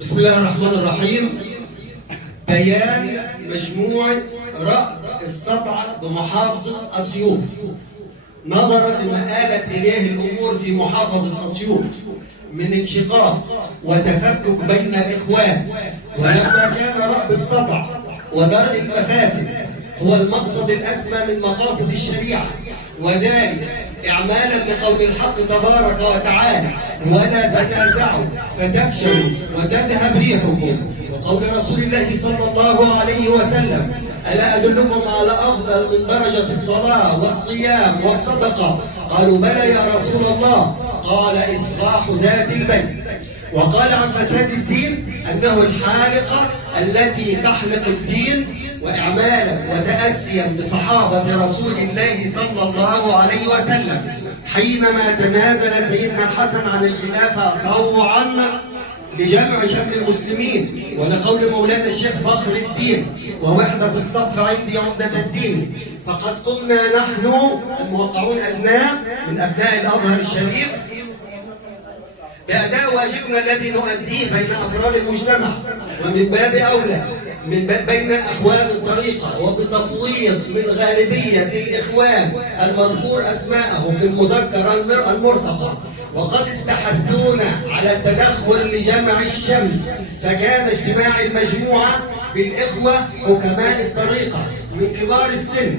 بسم الله الرحمن الرحيم. بيان مجموعة رأي السطع بمحافظة أسيوط نظرا لما آلت إليه الأمور في محافظة أسيوط من انشقاق وتفكك بين الإخوان، ولما كان رأي السطع ودرء المفاسد هو المقصد الأسمى من مقاصد الشريعة، وذلك إعمالا لقول الحق تبارك وتعالى: ولا تنازعوا فتفشلوا وتذهب ريحكم، وقول رسول الله صلى الله عليه وسلم: ألا أدلكم على أفضل من درجة الصلاة والصيام والصدقة؟ قالوا: بلى يا رسول الله. قال: إصلاح ذات البين. وقال عن فساد الدين أنه الحالقة التي تحلق الدين، وإعمالا وتأسيا بصحابة رسول الله صلى الله عليه وسلم حينما تنازل سيدنا الحسن عن الخلافة طوعا لجمع شمل المسلمين، ولقول مولانا الشيخ فخر الدين: ووحدة الصف عندي عمدة الدين. فقد قمنا نحن الموقعون من أبناء الأزهر الشريف بأداء واجبنا الذي نؤديه بين أفراد المجتمع، ومن باب أولى بين أخوان الطريقة، وبتفويض من غالبية الإخوان المذكور أسماءهم بالمذكر المرتقى. وقد استحثونا على التدخل لجمع الشمل، فكان اجتماع المجموعة بالإخوة حكماء الطريقة من كبار السن،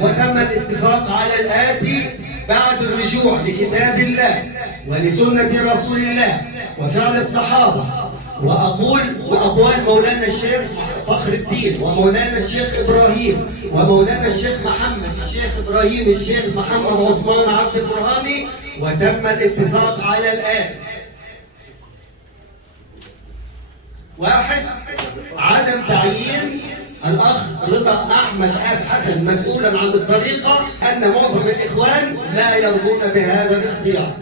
وتم الاتفاق على الآتي بعد الرجوع لكتاب الله ولسنة رسول الله وفعل الصحابة، وأقوال مولانا الشيخ فخر الدين ومولانا الشيخ إبراهيم ومولانا الشيخ محمد الشيخ إبراهيم الشيخ محمد عثمان عبد البرهاني. وتم الاتفاق على الآتي: 1. عدم تعيين الأخ رضا أحمد حسن مسؤولا عن الطريقة، أن معظم الإخوان لا يرضون بهذا الاختيار.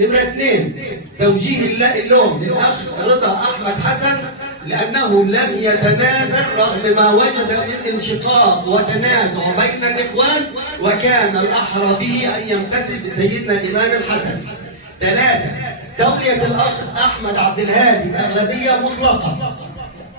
2. توجيه اللوم للأخ رضا أحمد حسن لأنه لم يتنازل رغم ما وجد من انشقاق وتنازع بين الإخوان، وكان الأحرى به أن يمتثل بسيدنا الإمام الحسن. 3. تولية الأخ أحمد عبد الهادي بأغلبية مطلقة.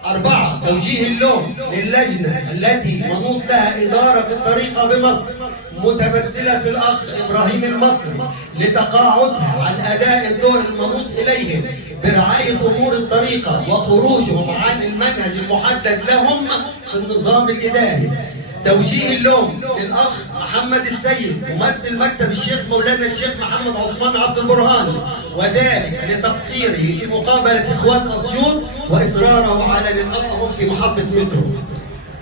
4. توجيه اللوم للجنة التي منوط لها إدارة الطريقة بمصر متمثلة في الأخ إبراهيم المصري لتقاعسها عن أداء الدور المنوط إليهم برعاية أمور الطريقة وخروجهم عن المنهج المحدد لهم في النظام الإداري. توجيه اللوم للأخ محمد السيد ممثل مكتب الشيخ مولانا الشيخ محمد عثمان عبد البرهاني، وذلك لتقصيره في مقابلة إخوان أسيوط وإصراره على لقائهم في محطة مترو.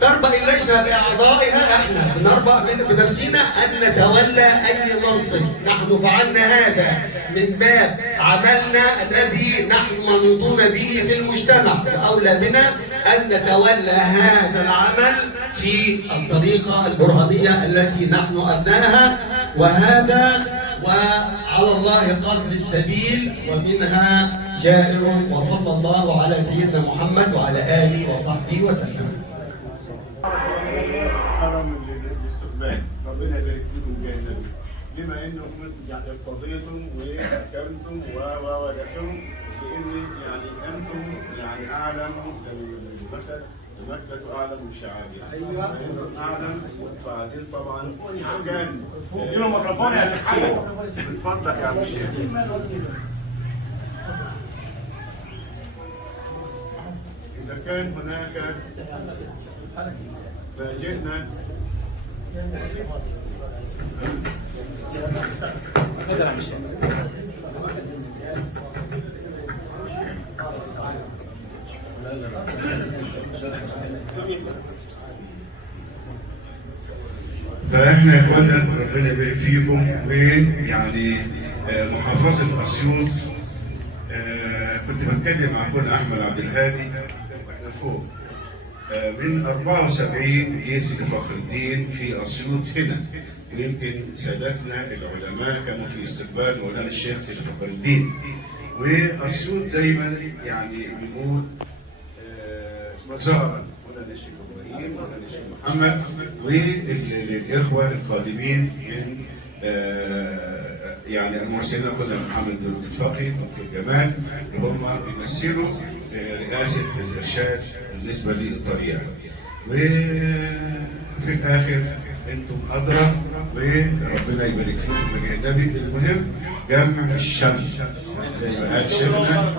تربى اللجنة بأعضائها، احنا بنربى بنفسنا أن نتولى أي منصب. نحن فعلنا هذا من باب عملنا الذي نحن منوطون به في المجتمع، وأولى بنا أن نتولى هذا العمل في الطريقة البرهانية التي نحن أبنائها، وهذا وعلى الله قصد السبيل ومنها جائر. وصلى الله على سيدنا محمد وعلى آله وصحبه وسلم. كرم للاستقبال، ربنا يبارك فيكم جدا، بما انكم يعني ارتضيتم وحكمتم ودخلتم بان يعني انتم يعني اعلم المثل المجد اعلم من شعابها. ايوه اعلم. فبعدين طبعا كان اديله الميكروفون يا شيخ حسن من فضلك يا عم الشيخ. اذا كان هناك فجئنا فاحنا يا اخوانا ربنا يبارك فيكم. ويعني محافظه اسيوط، كنت بتكلم مع اخونا احمد عبد الهادي واحنا فوق من 74 جيش لفخر الدين في اسيوط هنا، ويمكن سادتنا العلماء كانوا في استقبال مولانا الشيخ فخر الدين. واسيوط دايما يعني بنقول مسارا مولانا الشيخ ابراهيم مولانا الشيخ محمد والاخوه القادمين من يعني المرسلين، قلنا محمد الفقي دكتور جمال، اللي هم بيمثلوا رئاسة الإرشاد بالنسبة للطريقة. وفي الآخر أنتم أدرى، وربنا يبارك فيكم وجه النبي. المهم جمع الشمل زي ما قال شيخنا،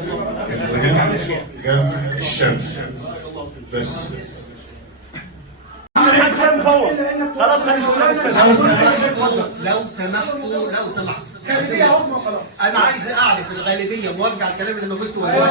المهم جمع الشمل بس. خلاص لو سمحتوا انا عايز اعرف الغالبيه موافقه على الكلام اللي انا قلته ولا لا؟